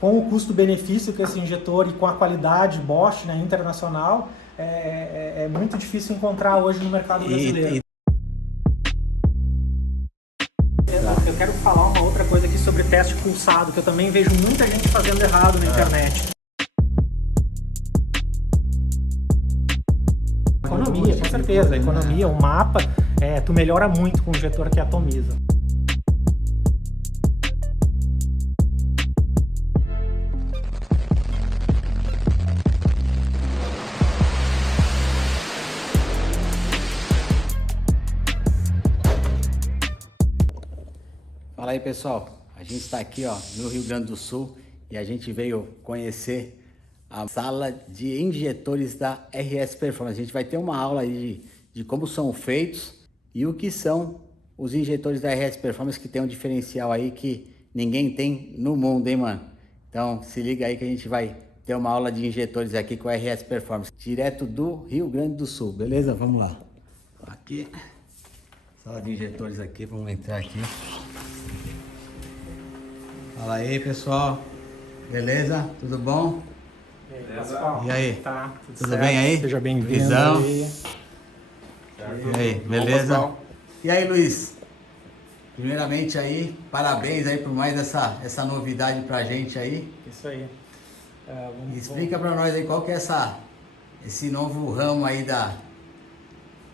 com o custo-benefício que esse injetor e com a qualidade Bosch, né, internacional, é muito difícil encontrar hoje no mercado brasileiro. Eu quero falar uma outra coisa aqui sobre teste pulsado, que eu também vejo muita gente fazendo errado na internet. Economia, com certeza. A economia, o mapa, tu melhora muito com o injetor que atomiza. Fala aí, pessoal, a gente está aqui no Rio Grande do Sul e a gente veio conhecer a sala de injetores da RS Performance. A gente vai ter uma aula aí de como são feitos e o que são os injetores da RS Performance, que tem um diferencial aí que ninguém tem no mundo, hein, mano? Então se liga aí que a gente vai ter uma aula de injetores aqui com a RS Performance, direto do Rio Grande do Sul, beleza? Vamos lá. Aqui, sala de injetores aqui, vamos entrar aqui. Fala aí, pessoal, beleza? Tudo bom? E aí? Tá, tudo bem aí? Seja bem-vindo. Visão. E aí, beleza? E aí, Luiz? Primeiramente aí, parabéns aí por mais essa novidade pra gente aí. Isso aí. Explica pra nós aí qual que é esse novo ramo aí da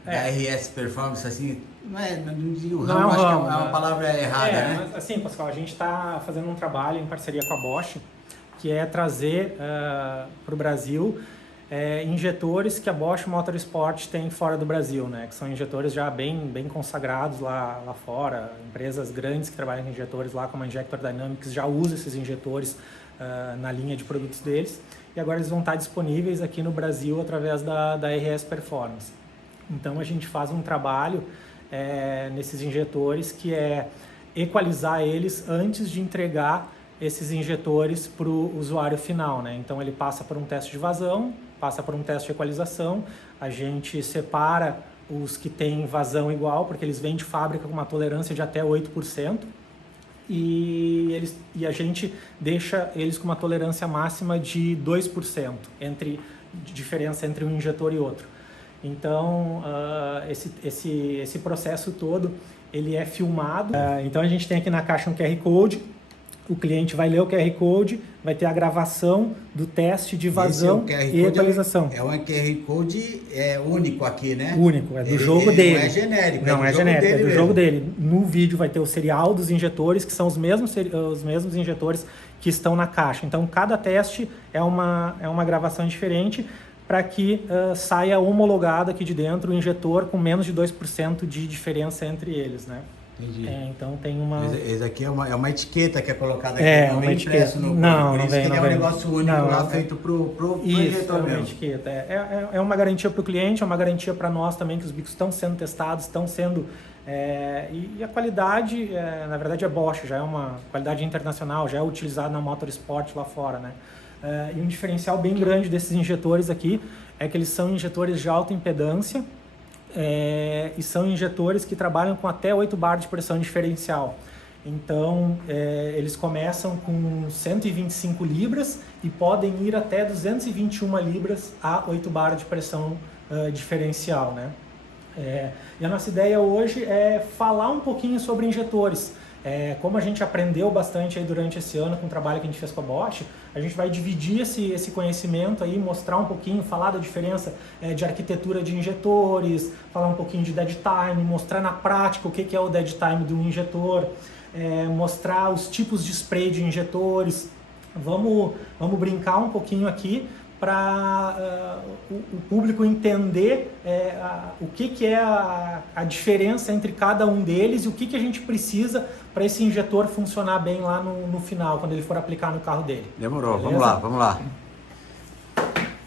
RS Performance, assim. Não digo ramo, não é um acho ramo, que é uma palavra errada, né? Mas assim, Pascoal, a gente está fazendo um trabalho em parceria com a Bosch, que é trazer para o Brasil injetores que a Bosch Motorsport tem fora do Brasil, né? Que são injetores já bem consagrados lá fora. Empresas grandes que trabalham com injetores lá, como a Injector Dynamics, já usam esses injetores na linha de produtos deles. E agora eles vão estar disponíveis aqui no Brasil através da RS Performance. Então a gente faz um trabalho nesses injetores que é equalizar eles antes de entregar esses injetores para o usuário final, né? Então ele passa por um teste de vazão, passa por um teste de equalização, a gente separa os que têm vazão igual, porque eles vêm de fábrica com uma tolerância de até 8%, e a gente deixa eles com uma tolerância máxima de 2% de diferença entre um injetor e outro. Então, esse processo todo, ele é filmado. Então, a gente tem aqui na caixa um QR Code. O cliente vai ler o QR Code, vai ter a gravação do teste de vazão e equalização. É um QR Code único aqui, né? Único, é do jogo dele. Não é genérico. Não é genérico, é do jogo dele. No vídeo vai ter o serial dos injetores, que são os mesmos injetores que estão na caixa. Então, cada teste é uma gravação diferente, para que saia homologado aqui de dentro o injetor com menos de 2% de diferença entre eles, né? Entendi. Então tem uma... Esse aqui é uma etiqueta que é colocada aqui, não uma vem etiqueta. impresso no Não, por isso vem, que não ele vem. É um negócio único lá feito pro injetor mesmo. Uma etiqueta. É uma garantia para o cliente, é uma garantia para nós também, que os bicos estão sendo testados, estão sendo... e a qualidade, na verdade, é Bosch, já é uma qualidade internacional, já é utilizada na Motorsport lá fora, né? E um diferencial bem grande desses injetores aqui é que eles são injetores de alta impedância e são injetores que trabalham com até 8 bar de pressão diferencial. Então, eles começam com 125 libras e podem ir até 221 libras a 8 bar de pressão diferencial, né? E a nossa ideia hoje é falar um pouquinho sobre injetores. Como a gente aprendeu bastante aí durante esse ano com o trabalho que a gente fez com a Bosch, a gente vai dividir esse conhecimento aí, mostrar um pouquinho, falar da diferença de arquitetura de injetores, falar um pouquinho de dead time, mostrar na prática o que é o dead time de um injetor, mostrar os tipos de spray de injetores. Vamos brincar um pouquinho aqui para o público entender o que é a diferença entre cada um deles e o que a gente precisa para esse injetor funcionar bem lá no final, quando ele for aplicar no carro dele. Demorou, beleza? Vamos lá.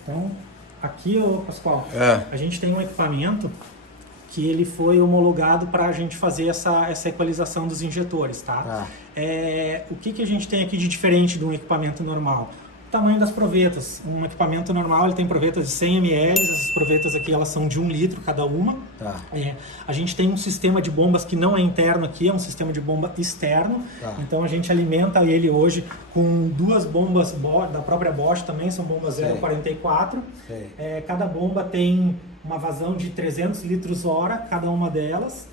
Então, aqui, Pascoal, a gente tem um equipamento que ele foi homologado para a gente fazer essa equalização dos injetores, tá? O que a gente tem aqui de diferente de um equipamento normal? tamanho das provetas. Um equipamento normal ele tem provetas de 100 ml, essas provetas aqui elas são de 1 litro cada uma. Tá. A gente tem um sistema de bombas que não é interno aqui, é um sistema de bomba externo. Tá. Então a gente alimenta ele hoje com 2 bombas da própria Bosch também, são bombas 0,44. Cada bomba tem uma vazão de 300 litros hora, cada uma delas.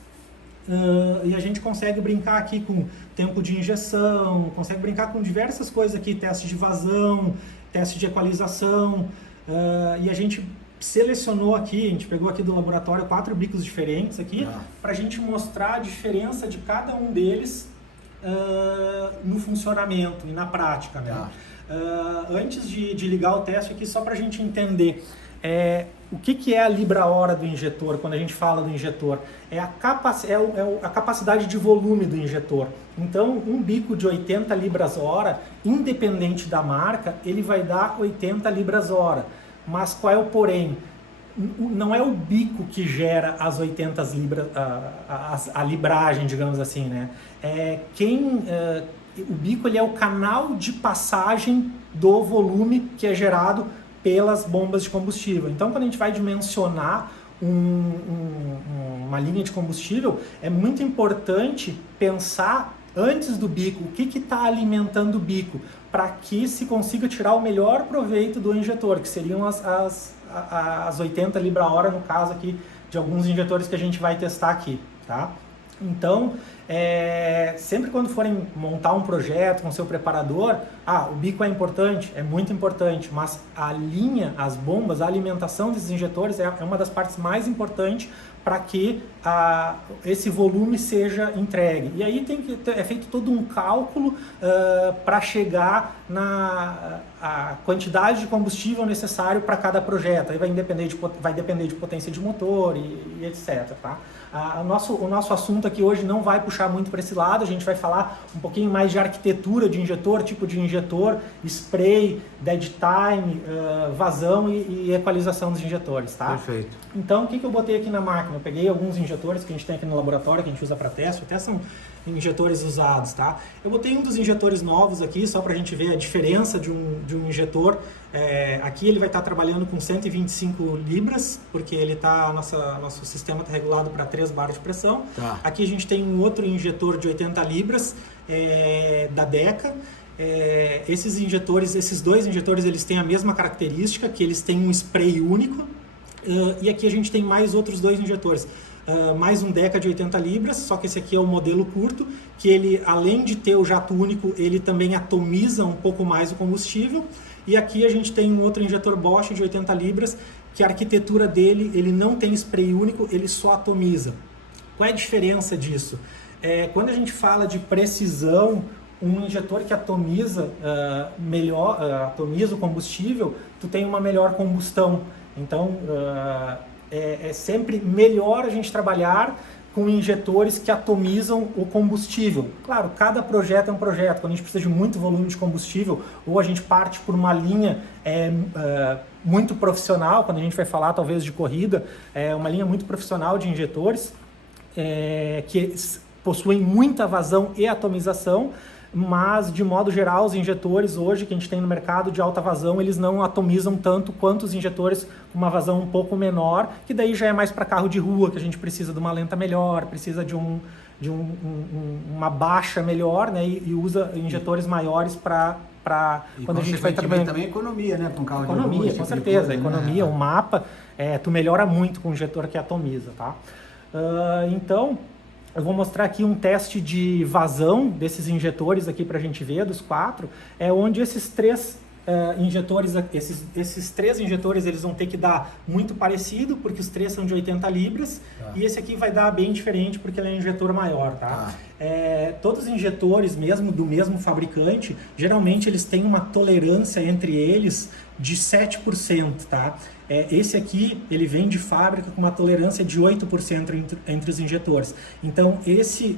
E a gente consegue brincar aqui com tempo de injeção, consegue brincar com diversas coisas aqui, teste de vazão, teste de equalização, e a gente selecionou aqui, a gente pegou aqui do laboratório 4 bicos diferentes aqui, para a gente mostrar a diferença de cada um deles no funcionamento e na prática, né? Antes de ligar o teste aqui, só para a gente entender, o que é a libra-hora do injetor, quando a gente fala do injetor? É a capacidade de volume do injetor. Então, um bico de 80 libras-hora, independente da marca, ele vai dar 80 libras-hora. Mas qual é o porém? Não é o bico que gera as 80 libras, a libragem, digamos assim, né? O bico ele é o canal de passagem do volume que é gerado pelas bombas de combustível. Então, quando a gente vai dimensionar uma linha de combustível, é muito importante pensar antes do bico, o que está alimentando o bico, para que se consiga tirar o melhor proveito do injetor, que seriam as 80 libra-hora, no caso aqui, de alguns injetores que a gente vai testar aqui, tá? Então, sempre quando forem montar um projeto com seu preparador, o bico é importante, é muito importante, mas a linha, as bombas, a alimentação desses injetores é uma das partes mais importantes para que esse volume seja entregue. E aí é feito todo um cálculo para chegar na quantidade de combustível necessário para cada projeto. Aí vai depender de potência de motor e etc. Tá? O nosso assunto aqui hoje não vai puxar muito para esse lado, a gente vai falar um pouquinho mais de arquitetura de injetor, tipo de injetor, spray, dead time, vazão e equalização dos injetores. Tá? Perfeito. Então, o que eu botei aqui na máquina? Eu peguei alguns injetores que a gente tem aqui no laboratório, que a gente usa para teste, até são injetores usados, tá? Eu botei um dos injetores novos aqui, só para a gente ver a diferença de um injetor. Aqui ele vai estar trabalhando com 125 libras, porque ele nosso sistema está regulado para 3 bares de pressão. Tá. Aqui a gente tem um outro injetor de 80 libras, da Deca. Esses 2 injetores, eles têm a mesma característica, que eles têm um spray único. E aqui a gente tem mais outros 2 injetores. Mais um Deca de 80 libras, só que esse aqui é o modelo curto, que ele, além de ter o jato único, ele também atomiza um pouco mais o combustível. E aqui a gente tem um outro injetor Bosch de 80 libras, que a arquitetura dele, ele não tem spray único, ele só atomiza. Qual é a diferença disso? Quando a gente fala de precisão, um injetor que atomiza atomiza o combustível, tu tem uma melhor combustão. Então, é sempre melhor a gente trabalhar com injetores que atomizam o combustível. Claro, cada projeto é um projeto. Quando a gente precisa de muito volume de combustível, ou a gente parte por uma linha muito profissional, quando a gente vai falar talvez de corrida, uma linha muito profissional de injetores, que possuem muita vazão e atomização, mas de modo geral os injetores hoje que a gente tem no mercado de alta vazão, eles não atomizam tanto quanto os injetores com uma vazão um pouco menor, que daí já é mais para carro de rua, que a gente precisa de uma lenta melhor, precisa de uma baixa melhor, né, e usa injetores maiores para quando a gente vai trabalhando. Também economia, né, com carro de rua. Economia, com certeza, economia, o mapa, tu melhora muito com o injetor que atomiza, tá? Então, eu vou mostrar aqui um teste de vazão desses injetores aqui para a gente ver, dos 4, onde esses 3 injetores, esses 3 injetores, eles vão ter que dar muito parecido, porque os 3 são de 80 libras, e esse aqui vai dar bem diferente, porque ele é um injetor maior, tá? Todos os injetores, mesmo do mesmo fabricante, geralmente eles têm uma tolerância entre eles de 7%, tá? Esse aqui, ele vem de fábrica com uma tolerância de 8% entre os injetores. Então, esse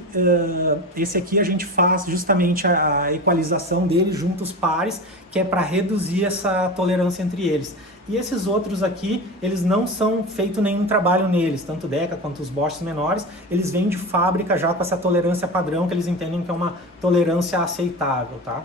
aqui a gente faz justamente a equalização dele junto aos pares, que é para reduzir essa tolerância entre eles. E esses outros aqui, eles não são feito nenhum trabalho neles, tanto o Deca quanto os Bosch menores, eles vêm de fábrica já com essa tolerância padrão, que eles entendem que é uma tolerância aceitável, tá?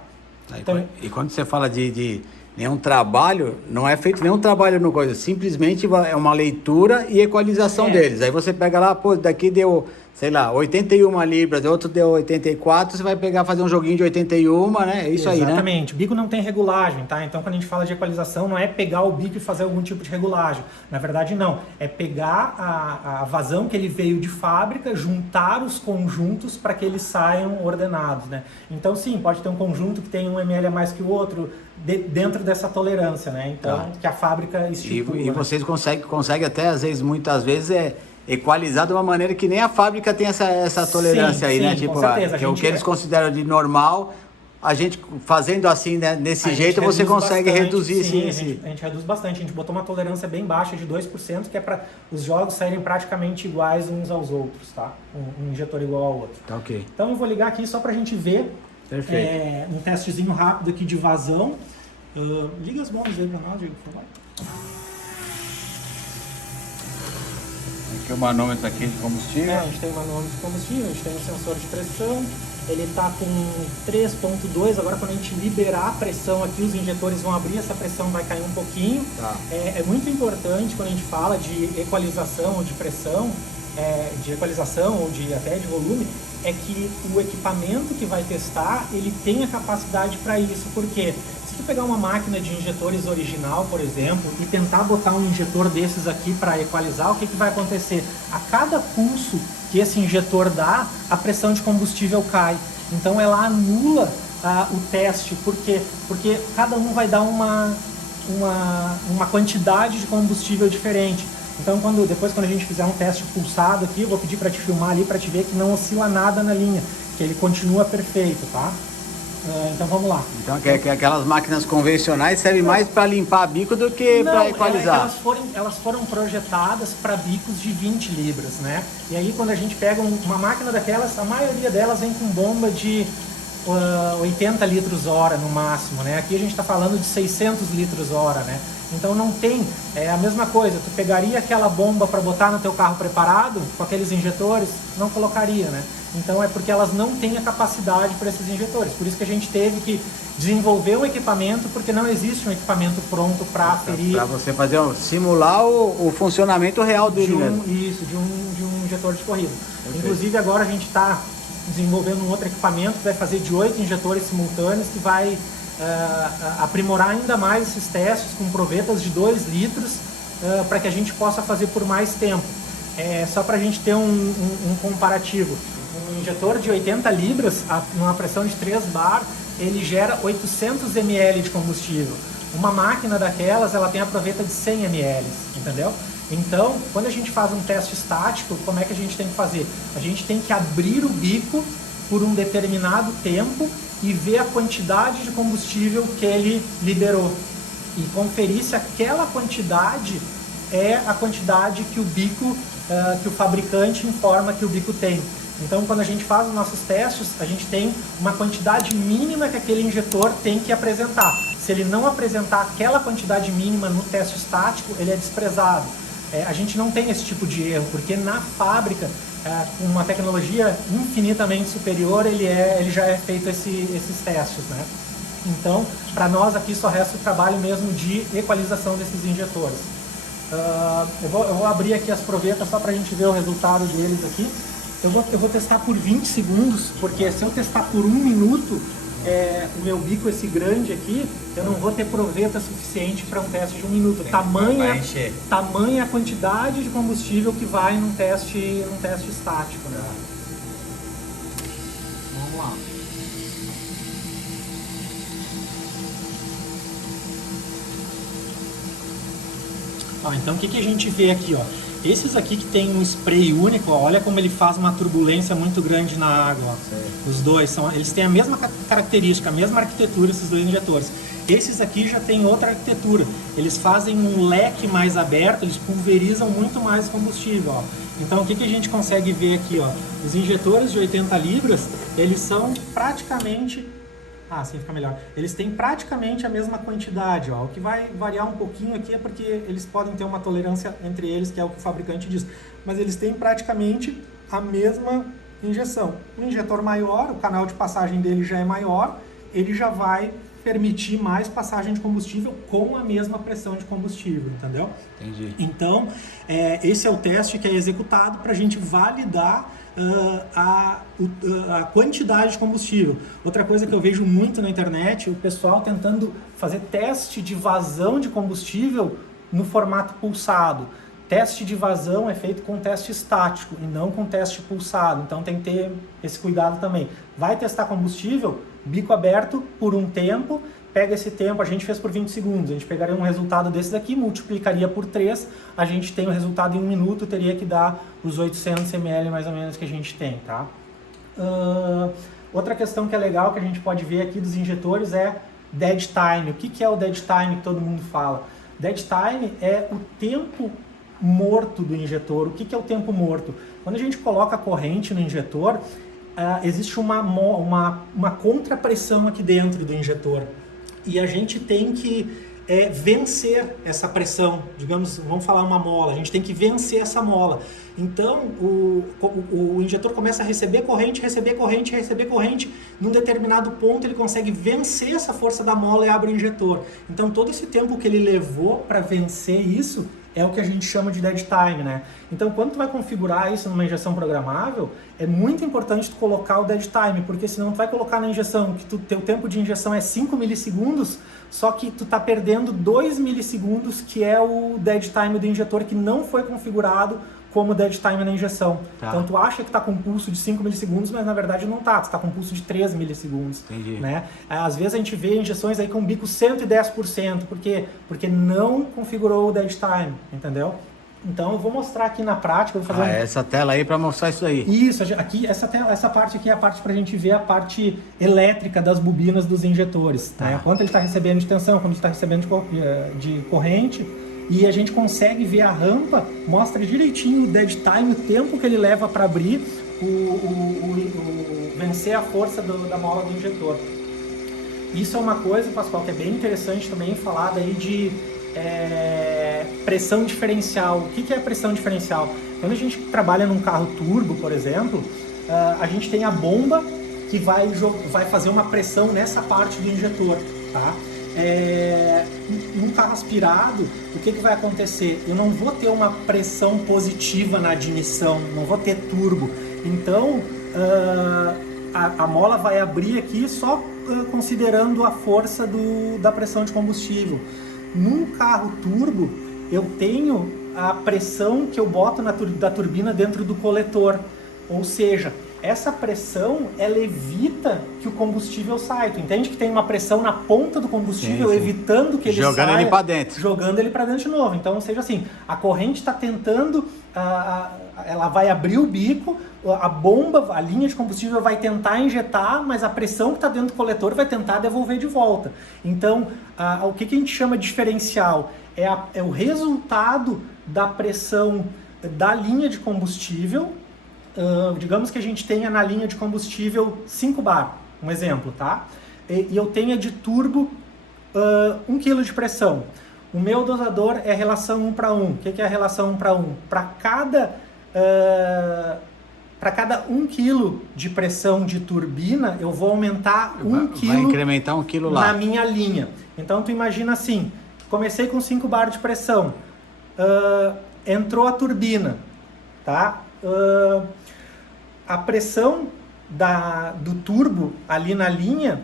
Então, e quando você fala de nenhum trabalho, não é feito nenhum trabalho no coisa, simplesmente é uma leitura e equalização deles. Aí você pega lá, pô, daqui deu, sei lá, 81 libras, outro deu 84, você vai pegar, fazer um joguinho de 81, né? É isso aí, né? Exatamente. O bico não tem regulagem, tá? Então, quando a gente fala de equalização, não é pegar o bico e fazer algum tipo de regulagem. Na verdade, não. É pegar a vazão que ele veio de fábrica, juntar os conjuntos para que eles saiam ordenados, né? Então, sim, pode ter um conjunto que tem 1 ml a mais que o outro, dentro dessa tolerância, né? Então, que a fábrica estipula. E vocês conseguem até, às vezes, muitas vezes, equalizar de uma maneira que nem a fábrica tem essa tolerância aí, né? Tipo, com certeza. Que é o que eles consideram de normal, a gente fazendo assim, né? Desse jeito, você consegue reduzir sim, a gente reduz bastante. A gente botou uma tolerância bem baixa de 2%, que é para os jogos saírem praticamente iguais uns aos outros, tá? Um injetor igual ao outro. Tá, ok. Então eu vou ligar aqui só para a gente ver. Perfeito. Um testezinho rápido aqui de vazão. Liga as bombas aí para nós, Diego, por favor. Aqui o manômetro aqui de combustível. A gente tem o manômetro de combustível, a gente tem o sensor de pressão. Ele está com 3.2, agora quando a gente liberar a pressão aqui, os injetores vão abrir, essa pressão vai cair um pouquinho. Tá. É muito importante quando a gente fala de equalização ou de pressão, de equalização ou até de volume, é que o equipamento que vai testar, ele tem a capacidade para isso. Por quê? Se tu pegar uma máquina de injetores original, por exemplo, e tentar botar um injetor desses aqui para equalizar, o que vai acontecer? A cada pulso que esse injetor dá, a pressão de combustível cai. Então ela anula o teste. Por quê? Porque cada um vai dar uma quantidade de combustível diferente. Então depois quando a gente fizer um teste pulsado aqui, eu vou pedir para te filmar ali para te ver que não oscila nada na linha, que ele continua perfeito, tá? Então vamos lá. Então aquelas máquinas convencionais servem mais para limpar bico do que para equalizar. Elas foram projetadas para bicos de 20 libras, né? E aí quando a gente pega uma máquina daquelas, a maioria delas vem com bomba de 80 litros hora no máximo, né? Aqui a gente está falando de 600 litros hora, né? Então não tem, a mesma coisa, tu pegaria aquela bomba para botar no teu carro preparado, com aqueles injetores, não colocaria, né? Então é porque elas não têm a capacidade para esses injetores. Por isso que a gente teve que desenvolver um equipamento, porque não existe um equipamento pronto para aferir. Para você simular o funcionamento real dele mesmo. Isso, de um injetor de corrida. Okay. Inclusive agora a gente está desenvolvendo um outro equipamento que vai fazer de 8 injetores simultâneos, que vai aprimorar ainda mais esses testes com provetas de 2 litros para que a gente possa fazer por mais tempo. Só para a gente ter um comparativo, um injetor de 80 libras, numa pressão de 3 bar, ele gera 800 ml de combustível. Uma máquina daquelas, ela tem a proveta de 100 ml, entendeu? Então, quando a gente faz um teste estático, como é que a gente tem que fazer? A gente tem que abrir o bico por um determinado tempo e ver a quantidade de combustível que ele liberou e conferir se aquela quantidade é a quantidade que o bico, que o fabricante informa que o bico tem. Então, quando a gente faz os nossos testes, a gente tem uma quantidade mínima que aquele injetor tem que apresentar. Se ele não apresentar aquela quantidade mínima no teste estático, ele é desprezado. A gente não tem esse tipo de erro, porque na fábrica, com uma tecnologia infinitamente superior, ele já é feito esses testes, né? Então, para nós aqui só resta o trabalho mesmo de equalização desses injetores. Eu vou abrir aqui as provetas só para a gente ver o resultado deles aqui. Eu vou testar por 20 segundos, porque se eu testar por 1 minuto, o meu bico, esse grande aqui, eu não vou ter proveta suficiente para um teste de 1 minuto. Tamanha a quantidade de combustível que vai num teste estático, né? Vamos lá. Então o que a gente vê aqui, ó? Esses aqui que tem um spray único, ó, olha como ele faz uma turbulência muito grande na água. Ó. Os dois eles têm a mesma característica, a mesma arquitetura, esses dois injetores. Esses aqui já têm outra arquitetura. Eles fazem um leque mais aberto, eles pulverizam muito mais combustível. Ó. Então o que a gente consegue ver aqui, ó? Os injetores de 80 libras, eles são praticamente... assim fica melhor. Eles têm praticamente a mesma quantidade, ó. O que vai variar um pouquinho aqui é porque eles podem ter uma tolerância entre eles, que é o que o fabricante diz. Mas eles têm praticamente a mesma injeção. O injetor maior, o canal de passagem dele já é maior, ele já vai permitir mais passagem de combustível com a mesma pressão de combustível, entendeu? Entendi. Então, esse é o teste que é executado para a gente validar a quantidade de combustível. Outra coisa que eu vejo muito na internet, o pessoal tentando fazer teste de vazão de combustível no formato pulsado. Teste de vazão é feito com teste estático e não com teste pulsado, então tem que ter esse cuidado também. Vai testar combustível, bico aberto por um tempo, pega esse tempo, a gente fez por 20 segundos, a gente pegaria um resultado desse daqui, multiplicaria por 3, a gente tem o resultado em 1 minuto, teria que dar os 800 ml mais ou menos que a gente tem, tá? Outra questão que é legal que a gente pode ver aqui dos injetores é dead time. O que é o dead time que todo mundo fala? Dead time é o tempo morto do injetor. O que é o tempo morto? Quando a gente coloca a corrente no injetor, existe uma contrapressão aqui dentro do injetor e a gente tem que vencer essa pressão, digamos, vamos falar uma mola, a gente tem que vencer essa mola. Então o injetor começa a receber corrente, num determinado ponto ele consegue vencer essa força da mola e abre o injetor. Então todo esse tempo que ele levou para vencer isso é o que a gente chama de dead time, né? Então, quando tu vai configurar isso numa injeção programável, é muito importante tu colocar o dead time, porque senão tu vai colocar na injeção que teu tempo de injeção é 5 milissegundos, só que tu tá perdendo 2 milissegundos, que é o dead time do injetor, que não foi configurado como dead time na injeção. Tá. Então tu acha que está com um pulso de 5 milissegundos, mas na verdade não está. Tu está com um pulso de 3 milissegundos. Entendi. Né? Às vezes a gente vê injeções aí com bico 110%. Por quê? Porque não configurou o dead time, entendeu? Então eu vou mostrar aqui na prática. Vou fazer essa tela aí para mostrar isso aí. Isso, aqui, essa parte aqui é a parte para a gente ver a parte elétrica das bobinas dos injetores. Tá. Né? Quanto ele está recebendo de tensão, quanto ele está recebendo de corrente. E a gente consegue ver a rampa, mostra direitinho o dead time, o tempo que ele leva para abrir, vencer a força da mola do injetor. Isso é uma coisa, Pascoal, que é bem interessante também falar daí de pressão diferencial. O que é pressão diferencial? Quando a gente trabalha num carro turbo, por exemplo, a gente tem a bomba que vai fazer uma pressão nessa parte do injetor, tá? Num carro aspirado, o que vai acontecer? Eu não vou ter uma pressão positiva na admissão, não vou ter turbo. Então, a mola vai abrir aqui só considerando a força da pressão de combustível. Num carro turbo, eu tenho a pressão que eu boto da turbina dentro do coletor. Ou seja, essa pressão, ela evita que o combustível saia. Tu entende que tem uma pressão na ponta do combustível, sim, evitando que ele saia. Jogando ele para dentro. Jogando ele para dentro de novo. Então, ou seja assim, a corrente está tentando, ela vai abrir o bico, a bomba, a linha de combustível vai tentar injetar, mas a pressão que está dentro do coletor vai tentar devolver de volta. Então, o que a gente chama de diferencial? É o resultado da pressão da linha de combustível. Digamos que a gente tenha na linha de combustível 5 bar, um exemplo, tá? E eu tenha de turbo 1 kg de pressão. O meu dosador é relação 1 para 1. O que é a relação 1 para 1? Para cada 1 kg de pressão de turbina, eu vou aumentar 1 kg. Vai incrementar 1 kg lá. Na minha linha. Então, tu imagina assim, comecei com 5 bar de pressão, entrou a turbina, tá? A pressão do turbo ali na linha,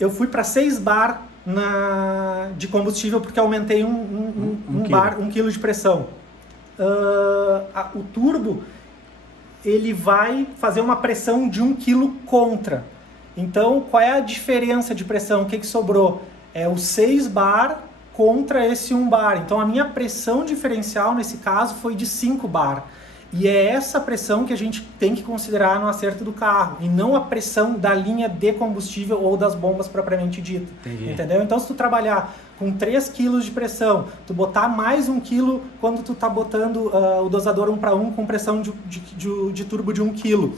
eu fui para 6 bar de combustível porque aumentei 1 kg de pressão. O turbo, ele vai fazer uma pressão de 1 kg contra. Então, qual é a diferença de pressão? O que sobrou? É o 6 bar contra esse 1 bar. Então, a minha pressão diferencial, nesse caso, foi de 5 bar. E é essa pressão que a gente tem que considerar no acerto do carro, e não a pressão da linha de combustível ou das bombas propriamente dita. Entendeu? Então, se tu trabalhar com 3 kg de pressão, tu botar mais 1 kg quando tu tá botando o dosador 1 para 1 com pressão de turbo de 1 kg.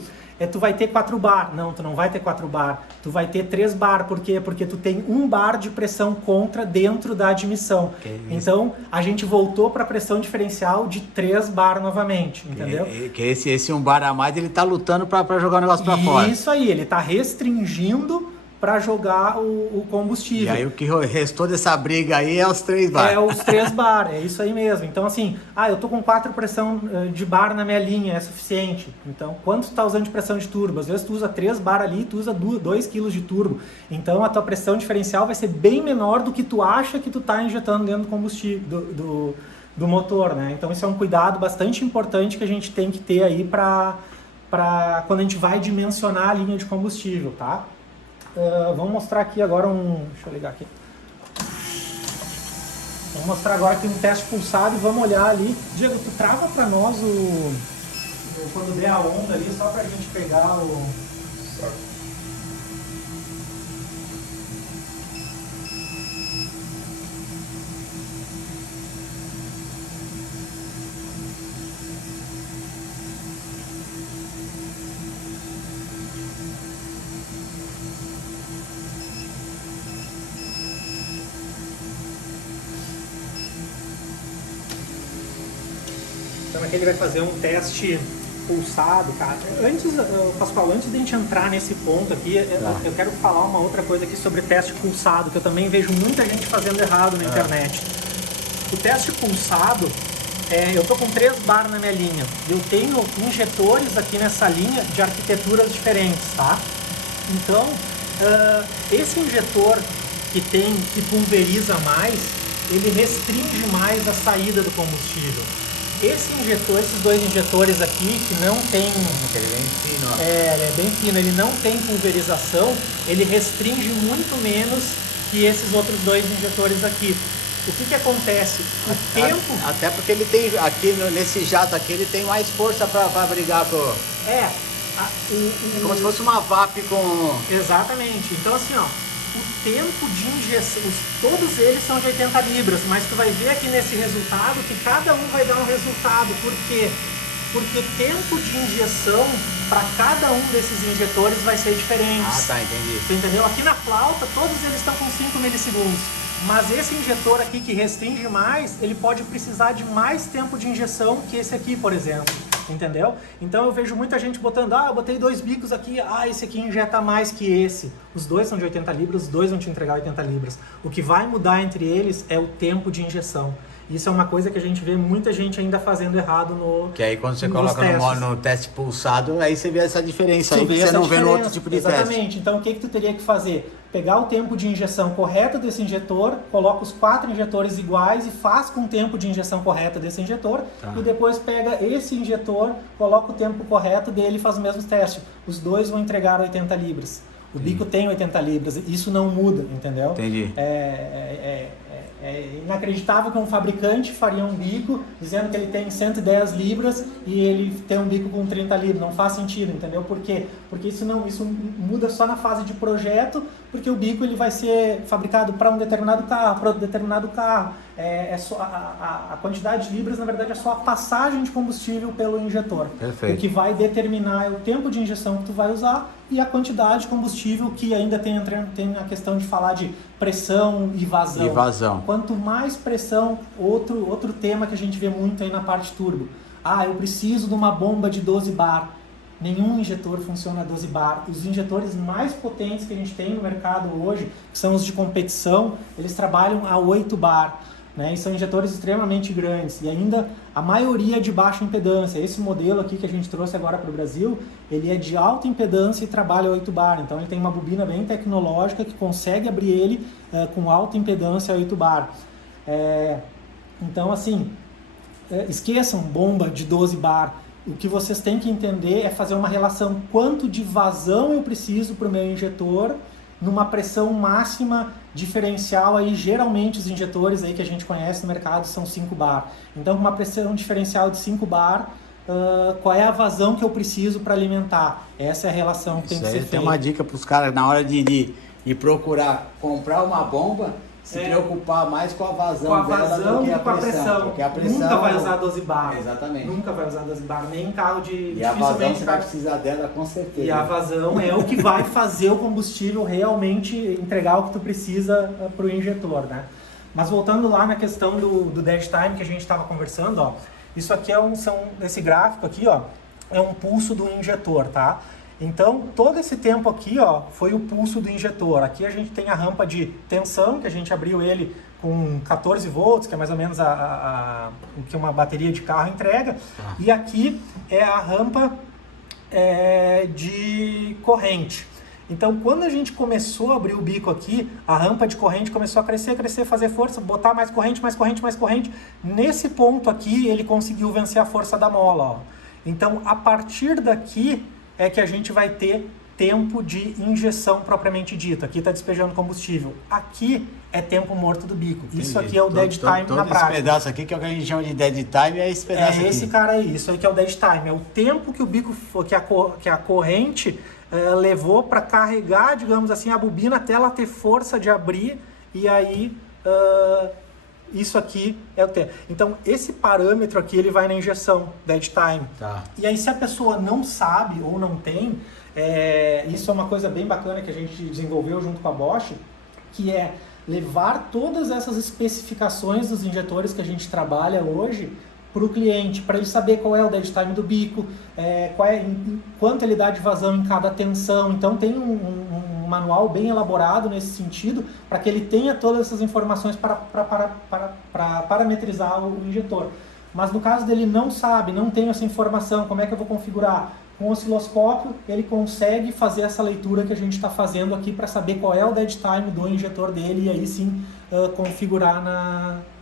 tu vai ter 4 bar. Não, tu não vai ter 4 bar. Tu vai ter 3 bar. Por quê? Porque tu tem 1 bar de pressão contra dentro da admissão. Então, a gente voltou para a pressão diferencial de 3 bar novamente, entendeu? Que esse 1 bar a mais, ele tá lutando para jogar o negócio para fora. Isso aí, ele tá restringindo para jogar o combustível. E aí o que restou dessa briga aí é os 3 bar. É os 3 bar, é isso aí mesmo. Então assim, eu tô com 4 pressão de bar na minha linha, é suficiente. Então, quanto tu tá usando de pressão de turbo? Às vezes tu usa 3 bar ali, tu usa 2 kg de turbo. Então a tua pressão diferencial vai ser bem menor do que tu acha que tu tá injetando dentro do combustível, do motor, né? Então isso é um cuidado bastante importante que a gente tem que ter aí para quando a gente vai dimensionar a linha de combustível, tá? Vamos mostrar aqui agora deixa eu ligar aqui. Vamos mostrar agora aqui um teste pulsado e vamos olhar ali. Diego, tu trava para nós quando der a onda ali, só para a gente pegar o... Então aqui ele vai fazer um teste pulsado, cara. Pascoal, antes de a gente entrar nesse ponto aqui, eu quero falar uma outra coisa aqui sobre teste pulsado, que eu também vejo muita gente fazendo errado na internet. O teste pulsado, eu tô com 3 bar na minha linha. Eu tenho injetores aqui nessa linha de arquiteturas diferentes, tá? Então, esse injetor que pulveriza mais, ele restringe mais a saída do combustível. Esses 2 injetores aqui, que não tem... Ele é bem fino, ó. Ele é bem fino, ele não tem pulverização, ele restringe muito menos que esses outros 2 injetores aqui. O que acontece? O tempo... Até porque ele tem, aqui nesse jato aqui, ele tem mais força para brigar com... É como se fosse uma VAP com... Exatamente. Então assim, ó, o tempo de injeção, todos eles são de 80 libras, mas tu vai ver aqui nesse resultado que cada um vai dar um resultado. Por quê? Porque tempo de injeção para cada um desses injetores vai ser diferente. Tá, entendi. Tu entendeu? Aqui na flauta, todos eles estão com 5 milissegundos. Mas esse injetor aqui que restringe mais, ele pode precisar de mais tempo de injeção que esse aqui, por exemplo. Entendeu? Então eu vejo muita gente botando, eu botei 2 bicos aqui, esse aqui injeta mais que esse. Os 2 são de 80 libras, os 2 vão te entregar 80 libras. O que vai mudar entre eles é o tempo de injeção. Isso é uma coisa que a gente vê muita gente ainda fazendo errado no... Que aí quando você coloca no teste pulsado, aí você vê essa diferença aí que você não vê no outro tipo de teste. Exatamente. Então o que tu teria que fazer? Pegar o tempo de injeção correto desse injetor, coloca os 4 injetores iguais e faz com o tempo de injeção correto desse injetor, e depois pega esse injetor, coloca o tempo correto dele e faz o mesmo teste. Os 2 vão entregar 80 libras. O bico tem 80 libras, isso não muda, entendeu? Entendi. É inacreditável que um fabricante faria um bico dizendo que ele tem 110 libras e ele tem um bico com 30 libras. Não faz sentido, entendeu? Por quê? Porque isso muda só na fase de projeto, porque o bico ele vai ser fabricado para um determinado carro, para outro determinado carro. Só a quantidade de libras, na verdade, é só a passagem de combustível pelo injetor. Perfeito. O que vai determinar é o tempo de injeção que tu vai usar e a quantidade de combustível, que ainda tem a questão de falar de pressão e vazão. Quanto mais pressão, outro tema que a gente vê muito aí na parte turbo. Eu preciso de uma bomba de 12 bar. Nenhum injetor funciona a 12 bar. Os injetores mais potentes que a gente tem no mercado hoje, que são os de competição, eles trabalham a 8 bar. Né? E são injetores extremamente grandes e ainda a maioria de baixa impedância. Esse modelo aqui que a gente trouxe agora para o Brasil, ele é de alta impedância e trabalha 8 bar. Então ele tem uma bobina bem tecnológica que consegue abrir ele com alta impedância 8 bar. Então assim, esqueçam bomba de 12 bar. O que vocês têm que entender é fazer uma relação quanto de vazão eu preciso para o meu injetor numa pressão máxima diferencial. Aí geralmente os injetores aí que a gente conhece no mercado são 5 bar. Então uma pressão diferencial de 5 bar, qual é a vazão que eu preciso para alimentar? Essa é a relação que tem que ser feita. Tem uma dica para os caras na hora de procurar comprar uma bomba, se preocupar mais com a vazão, com a vazão do que e com a pressão. Porque a pressão Nunca vai usar 12 bar. Exatamente. Nunca vai usar 12 bar, nem em carro de... E a vazão você vai precisar dela com certeza. E a vazão é o que vai fazer o combustível realmente entregar o que tu precisa para o injetor, né? Mas voltando lá na questão do dead time que a gente estava conversando, ó, isso aqui esse gráfico aqui, ó, é um pulso do injetor, tá? Então, todo esse tempo aqui, ó, foi o pulso do injetor. Aqui a gente tem a rampa de tensão, que a gente abriu ele com 14 volts, que é mais ou menos o que uma bateria de carro entrega. E aqui é a rampa de corrente. Então, quando a gente começou a abrir o bico aqui, a rampa de corrente começou a crescer, fazer força, botar mais corrente, mais corrente, mais corrente. Nesse ponto aqui, ele conseguiu vencer a força da mola, ó. Então, a partir daqui é que a gente vai ter tempo de injeção propriamente dito. Aqui está despejando combustível. Aqui é tempo morto do bico. Entendi. Isso aqui é o dead time na prática. Esse pedaço aqui, que é o que a gente chama de dead time, é esse pedaço aqui. É esse cara aí. Isso aí que é o dead time. É o tempo que o bico, que a corrente levou para carregar, digamos assim, a bobina até ela ter força de abrir. E aí... isso aqui é o tempo. Então, esse parâmetro aqui, ele vai na injeção, dead time. Tá. E aí, se a pessoa não sabe ou não tem, isso é uma coisa bem bacana que a gente desenvolveu junto com a Bosch, que é levar todas essas especificações dos injetores que a gente trabalha hoje para o cliente, para ele saber qual é o dead time do bico, quanto ele dá de vazão em cada tensão. Então, tem um manual bem elaborado nesse sentido, para que ele tenha todas essas informações para parametrizar o injetor. Mas no caso dele não sabe, não tem essa informação, como é que eu vou configurar? Com o osciloscópio, ele consegue fazer essa leitura que a gente está fazendo aqui para saber qual é o dead time do injetor dele e aí sim configurar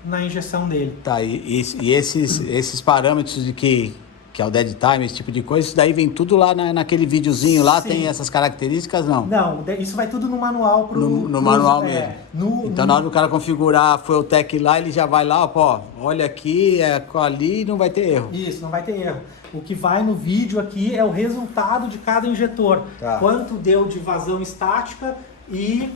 na injeção dele. Tá, e esses parâmetros de que é o dead time, esse tipo de coisa, isso daí vem tudo lá naquele videozinho lá, sim. Tem essas características, não? Não, isso vai tudo no manual. No manual mesmo. Então na hora do cara configurar a Fueltech lá, ele já vai lá, ó, olha aqui, ali, não vai ter erro. Isso, não vai ter erro. O que vai no vídeo aqui é o resultado de cada injetor. Tá. Quanto deu de vazão estática e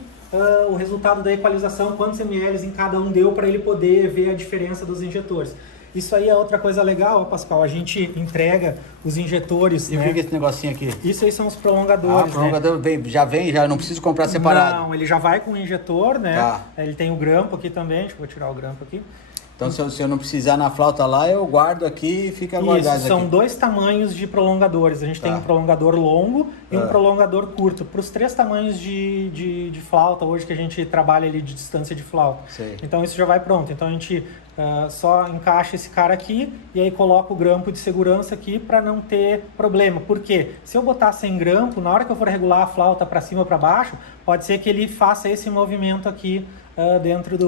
o resultado da equalização, quantos ml em cada um deu para ele poder ver a diferença dos injetores. Isso aí é outra coisa legal, Pascoal. A gente entrega os injetores. E o que é esse negocinho aqui? Isso aí são os prolongadores. O prolongador já não preciso comprar separado. Não, ele já vai com o injetor, né? Tá. Ele tem o grampo aqui também. Deixa eu tirar o grampo aqui. Então, se eu não precisar na flauta lá, eu guardo aqui e fica guardado. Isso, são dois tamanhos de prolongadores. A gente tem um prolongador longo e um prolongador curto. Para os 3 tamanhos de flauta hoje que a gente trabalha ali de distância de flauta. Sei. Então, isso já vai pronto. Então, a gente só encaixa esse cara aqui e aí coloca o grampo de segurança aqui para não ter problema. Por quê? Se eu botar sem grampo, na hora que eu for regular a flauta para cima ou para baixo, pode ser que ele faça esse movimento aqui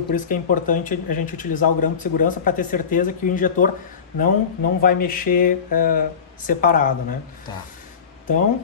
por isso que é importante a gente utilizar o grampo de segurança para ter certeza que o injetor não vai mexer separado, né? Tá. Então...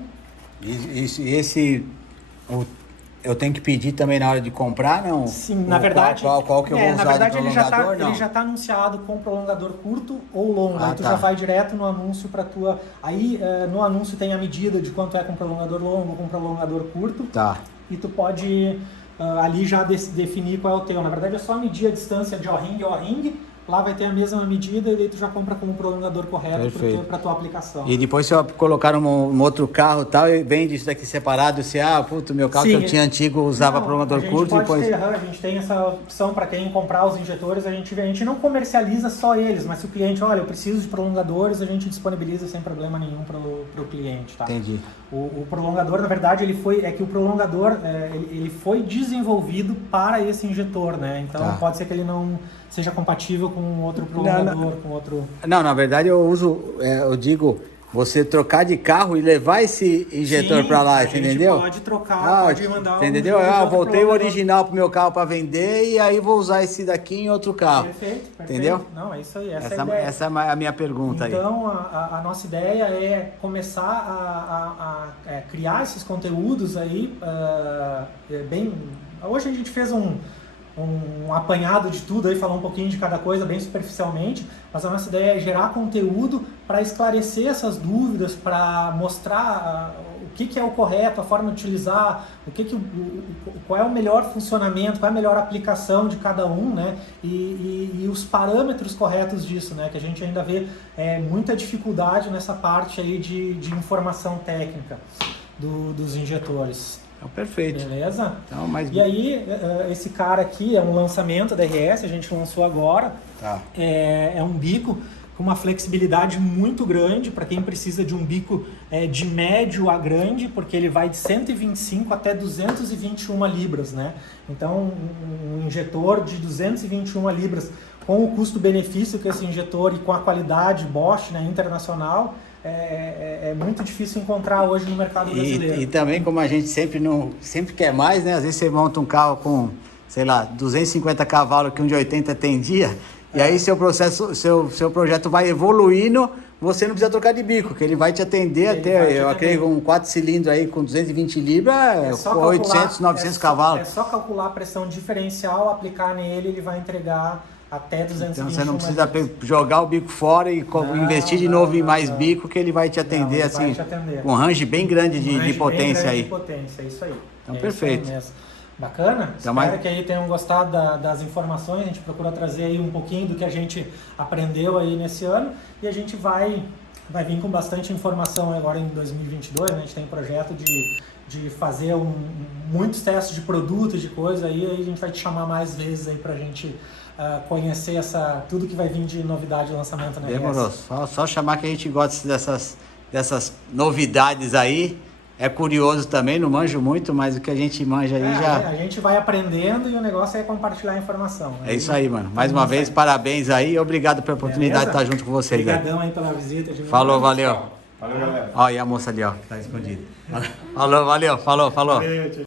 eu tenho que pedir também na hora de comprar, não? Sim, na verdade... Qual que eu vou usar de prolongador, ele já tá anunciado com prolongador curto ou longo. Aí tu já vai direto no anúncio para tua... Aí no anúncio tem a medida de quanto é com prolongador longo ou com prolongador curto. Tá. E tu pode... ali já definir qual é o teu. Na verdade é só medir a distância de O-ring a O-ring, lá vai ter a mesma medida e daí tu já compra com o prolongador correto para tua aplicação. E depois se eu colocar um outro carro e tal, e vende isso daqui separado, meu carro que eu tinha antigo usava prolongador curto e depois... A gente tem essa opção para quem comprar os injetores, a gente não comercializa só eles, mas se o cliente, olha, eu preciso de prolongadores, a gente disponibiliza sem problema nenhum para o cliente, tá? Entendi. O prolongador, na verdade, o prolongador ele foi desenvolvido para esse injetor, né? Então pode ser que ele não seja compatível com outro prolongador, com outro... Não, na verdade eu digo, você trocar de carro e levar esse injetor para lá, entendeu? A gente pode trocar, pode mandar entendeu? Eu voltei o original pro meu carro para vender e aí vou usar esse daqui em outro carro. Perfeito. Entendeu? Não, é isso aí, essa é a minha pergunta. Então, a nossa ideia é começar a criar esses conteúdos aí bem... Hoje a gente fez um apanhado de tudo, aí falar um pouquinho de cada coisa bem superficialmente, mas a nossa ideia é gerar conteúdo para esclarecer essas dúvidas, para mostrar o que é o correto, a forma de utilizar, qual é o melhor funcionamento, qual é a melhor aplicação de cada um, né? E os parâmetros corretos disso, né? Que a gente ainda vê muita dificuldade nessa parte aí de informação técnica dos injetores. Então, perfeito. Beleza? Então, mas... E aí, esse cara aqui é um lançamento da RS, a gente lançou agora. Tá. É um bico com uma flexibilidade muito grande para quem precisa de um bico de médio a grande, porque ele vai de 125 até 221 libras, né? Então, um injetor de 221 libras com o custo-benefício que esse injetor e com a qualidade Bosch, né, internacional, é muito difícil encontrar hoje no mercado brasileiro. E também, como a gente sempre quer mais, né? Às vezes você monta um carro com, sei lá, 250 cavalos que um de 80 tendia, e aí seu projeto vai evoluindo, você não precisa trocar de bico, que ele vai te atender até um 4 cilindros aí com 220 libras, 800, 900 cavalos. É só calcular a pressão diferencial, aplicar nele, ele vai entregar até 220. Então você não precisa jogar o bico fora e investir de novo em mais bico, que ele vai te atender com um range bem grande de potência aí. De potência, é isso aí. Então perfeito. Bacana? Espero que aí tenham gostado das informações. A gente procura trazer aí um pouquinho do que a gente aprendeu aí nesse ano, e a gente vai vir com bastante informação agora em 2022, né? A gente tem um projeto de fazer muitos testes de produtos, de coisa aí a gente vai te chamar mais vezes aí pra gente conhecer tudo que vai vir de novidade de lançamento na RS. Demorou, só chamar que a gente gosta dessas novidades aí. É curioso também, não manjo muito, mas o que a gente manja aí já... A gente vai aprendendo e o negócio é compartilhar a informação. Né? É isso aí, mano. Mais uma vez, parabéns aí. Obrigado pela oportunidade de estar junto com vocês. Obrigadão aí pela visita. Falou, valeu. Valeu, galera. Ó, e a moça ali, ó, tá escondida. Falou, valeu, falou. Valeu, tchau.